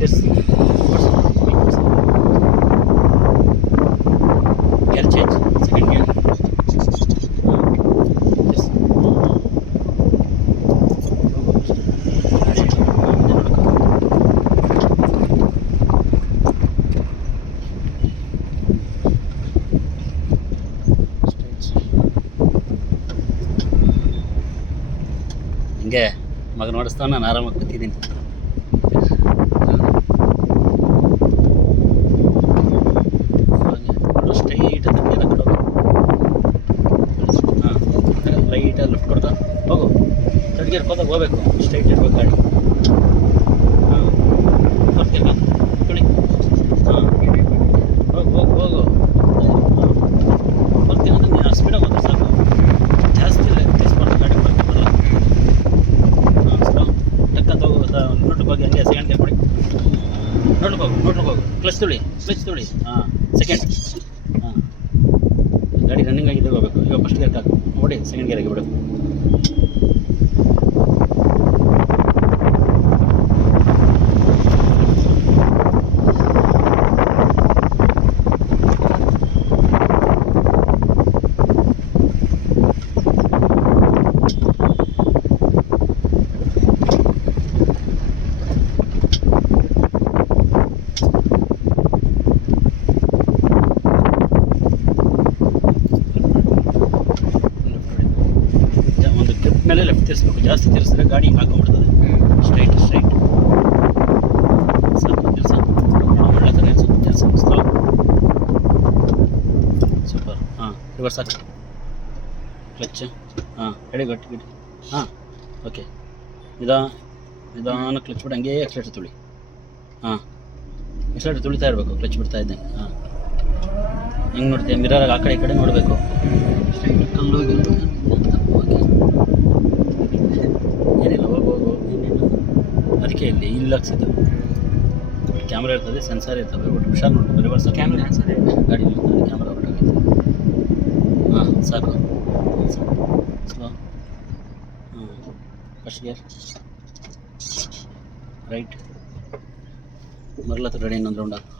This. Gear change. Second gear. This. ಹಿಂಗೆ ಮಗ ನೋಡಿಸ್ತಾ ನಾನು ಆರಾಮಾಗಿ ಕೂತಿದ್ದೀನಿ. ಸ್ಟ್ರೈಟ್ ಹಾಂ ಲೈಟಾಗಿ ಲಿಫ್ಟ್ ಕೊಡ್ತಾ ಹೋಗು. ಥರ್ಡ್ ಗೇರ್ ಹೋಗಬೇಕು, ಸ್ಟ್ರೈಟ್ ಇರ್ಬೇಕು ಗಾಡಿ. ಹಾಂ ಫೋರ್ತ್ ಗೇರ್ ಕೊಡಿ. ಹಾಂ ಹೋಗು. ಫೋರ್ತ್ ಗೇರ್ ಅಂದರೆ ನೀನು ಸ್ಪೀಡಾಗಿ ಹೋದ್ರೆ ಸಾಕು, ಜಾಸ್ತಿ ತಿಳಿಸ್ಬಾರ್ದು ಗಾಡಿ ಬರಲ್ಲ. ಹಾಂ ಸ್ಲೋ ಟಕ್ಕಂತ ಹೋಗು. ನೋಟ್ಲಿಗೆ ಹೋಗಿ ಹಂಗೆ ಸೆಕೆಂಡ್ ಗೇರ್ ಕೊಡಿ. ನೋಟ್ಲಿಗೆ ಹೋಗು. ಕ್ಲಚ್ ತುಳಿ. ಹಾಂ ಸೆಕೆಂಡ್. ಹಾಂ ಗಾಡಿ ರನ್ನಿಂಗ್ ಆಗಿದ್ದಾಗ ಹೋಗಬೇಕು. ಇವಾಗ ಫಸ್ಟ್ ಗೇರ್ ಹಾಕು ನೋಡಿ, ಸೆಕೆಂಡ್ ಗೇರ್ ಆಗಿ ಬಿಡು. ಒಂದು ಟ್ರಿಪ್ ಮೇಲೆ ಲೆಫ್ಟ್ ತಿರ್ಸ್ಬೇಕು, ಜಾಸ್ತಿ ತಿರ್ಸಿದ್ರೆ ಗಾಡಿ ಹಿಂಗೆ ಹಾಕೊಂಡ್ಬಿಡ್ತದೆ. ಸ್ಟ್ರೈಟ್ ಸ್ವಲ್ಪ ನಿಲ್ಸು, ಒಳ್ಳೆ ನಿಲ್ಸು ಸ್ಲೋ. ಸೂಪರ್. ಹಾಂ ರಿವರ್ಸ್ ಹಾಕಿ, ಕ್ಲಚ್. ಹಾಂ ಎಡೆ ಗಟ್ಟಿ. ಹಾಂ ಓಕೆ. ನಿಧಾನ ಕ್ಲಚ್ ಬಿಟ್ಟು ಹಂಗೆ ಎಕ್ಸ್ಲೇಟರ್ ತುಳಿ. ಹಾಂ ಎಕ್ಸ್ಲೇಟರ್ ತುಳಿತಾ ಇರಬೇಕು, ಕ್ಲಚ್ ಬಿಡ್ತಾ ಇದ್ದಂಗೆ. ಹಾಂ ಹೆಂಗೆ ನೋಡ್ತೀಯ, ಮಿರರಾಗಿ ಆ ಕಡೆ ಈ ಕಡೆ ನೋಡಬೇಕು. ಕಲ್ಲು ಏನಿಲ್ಲ, ಹೋಗು. ಏನಿಲ್ಲ ಅದಕ್ಕೆ ಇಲ್ಲಿ ಹಾಕ್ಸಿದ್ದು. ಕ್ಯಾಮ್ರಾ ಇರ್ತದೆ, ಸೆನ್ಸಾರ್ ಇರ್ತವೆ, ಬಟ್ ಹುಷಾರು ನೋಡ್ಬೇಕು. ರಿವರ್ಸ್ ಕ್ಯಾಮ್ರಾ ಅನ್ಸದೆ ಗಾಡಿ ಇರ್ತದೆ, ಕ್ಯಾಮ್ರಾ ಹೊರಟಾಗೈತೆ. ಹಾಂ ಸಾಕು. ಸ್ಲೋ. ಹಾಂ ಫಸ್ಟ್ ಗೇರ್ ರೈಟ್. ಮರಳತ್ರ ರೆಡಿ ಇನ್ನೊಂದು ರೌಂಡ್ ಹಾಕು.